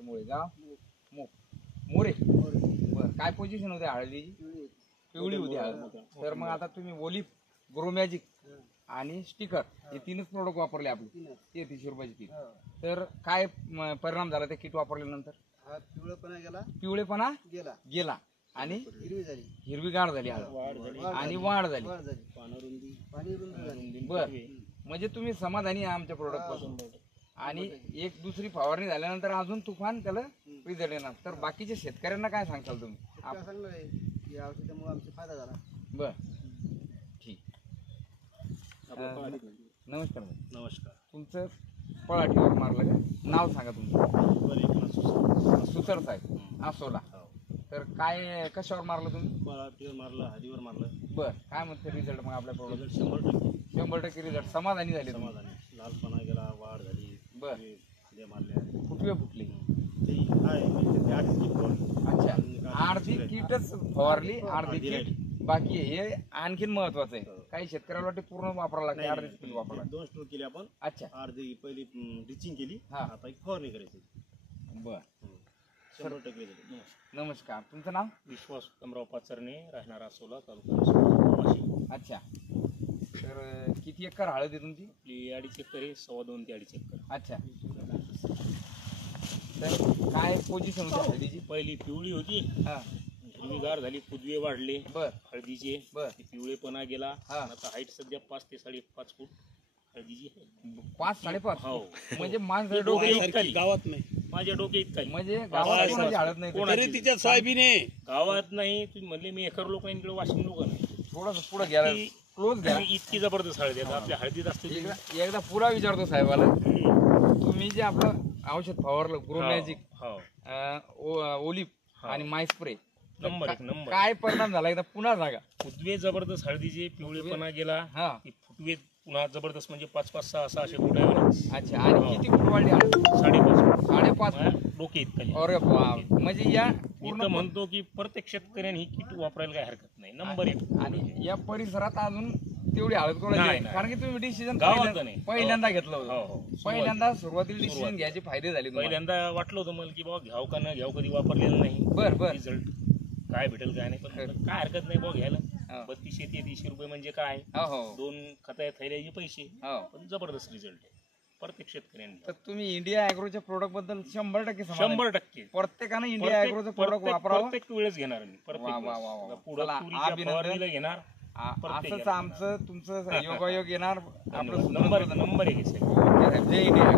शंकर मोरे, गाव मोरे. बरं, काय पोझिशन होते हळदीची? पिवळी होती हळद. तर मग आता तुम्ही ओलिफ, ग्रो मॅजिक आणि स्टिकर हे तीनच प्रोडक्ट वापरले आपले 33 रुपयाची किट. तर काय परिणाम झाला त्या किट वापरल्यानंतर? पिवळेपणा गेला आणि हिरवीगार झाली आणि वाढ झाली. बर, म्हणजे तुम्ही समाधानी आहे आमच्या प्रोडक्ट पासून. आणि एक दुसरी फवारणी झाल्यानंतर अजून तुफान त्याला रिझल्ट येणार. तर बाकीच्या शेतकऱ्यांना काय सांगताल तुम्ही? बर, ठीक. नमस्कार. नमस्कार. तुमचं पळाटीवर मारलं का? नाव सांगा तुमचं. सुसर साहेब आसोला. तर काय कशावर मारलं तुम्ही? पळाटीवर मारलं, हळदीवर मारलं. बर, काय म्हणते रिझल्ट मग आपल्या प्रोडक्ट? 100% रिझल्ट समाधानी झाले? समाधानी. लालपणा गेला, वाढ झाली. बर, फुले मारल्या, फुटवे फुटले. अच्छा, अर्धी किटच फवारली, अर्धी किट बाकी आहे. हे आणखीन महत्वाचं आहे. काही शेतकऱ्याला वाटते पूर्ण वापरावं लागते, अर्धी किट वापरावं. 2 स्टोर केली आपण. अच्छा, अर्धी पहिली ड्रिचिंग केली, हा. आता एक फवारणी करायची. बर, 100% नमस्कार. तुमचं नाव? विश्वास कमराव पाचरणे, राहणार आसोला, तालुका वाशी. अच्छा, तर किती एकर हळद आहे तुमची? आपली 2.5 एकर आहे, 2.25 ते 2.5 एकर. अच्छा, तर काय पोझिशन होती हळदीची? पहिली पिवळी होती, हा, हिरवीगार झाली, फुदवे वाढले. बर, हळदीचे. बर, पिवळेपणा गेला. हा. आता हाईट सध्या 5 ते 5.5 फूट हळदीची आहे. 5-5.5. हो. म्हणजे माणसं डोक्यात गावात नाही, माझ्या डोक्यात काही म्हणजे गावात कोणाची हळद नाही. तरी तिच्या सोयाबीन गावात नाही. तुम्ही म्हणले मी एकर लोकांकडे, वाशिम लोक नाही. थोडस पुढे घ्या, क्लोज घ्या. इतकी जबरदस्त हळद आहे आपल्या हळदीत असते. एकदा पुरा विचारतो साहेबाला, तुम्ही जे आपलं औषध फवारलं ग्रो मॅजिक, ओलिफ आणि माय स्प्रे, नंबर 1 नंबर. काय परिणाम झाला एकदा पुन्हा सांगा. फुटवे जबरदस्त हळदीचे, पिवळेपणा गेला. हा, फुटवे पुन्हा जबरदस्त, म्हणजे 5-5-6 असे फुट आहे. अच्छा, आणि किती फूट वाढली? 5.5 डोके इतकं. अरे बाप, म्हणजे या पूर्ण म्हणतो की प्रत्येक शेतकऱ्यांनी ही किट वापरायला काही हरकत नाही. नंबर 1. आणि या परिसरात अजून तेवढी हळद कोणाची नाही. कारण की तुम्ही डिसिजन पहिल्यांदा घेतलं होतं. पहिल्यांदा सुरुवातीला डिसिजन घ्यायचे फायदे झाले. पहिल्यांदा वाटलं होतं मला की बाबा घ्याव का न घ्याव, कधी वापरलेलं नाही. बर बर, रिझल्ट काय भेटेल काय नाही, पण काय हरकत नाही बाबा घ्यायला. 32-33 रुपये म्हणजे काय, 2 खता थैल्याचे पैसे, पण जबरदस्त रिझल्ट आहे प्रत्येक शेतकऱ्यांनी. तर तुम्ही इंडिया ॲग्रोच्या प्रोडक्ट बद्दल 100% 100% प्रत्येकाने इंडिया ॲग्रोचं प्रोडक्ट वापरावं. प्रत्येक वेळेस घेणार मी. पुढे घेणार. असंच आमचं तुमचं योगायोग येणार. आपलं नंबर 1 जय इंडिया.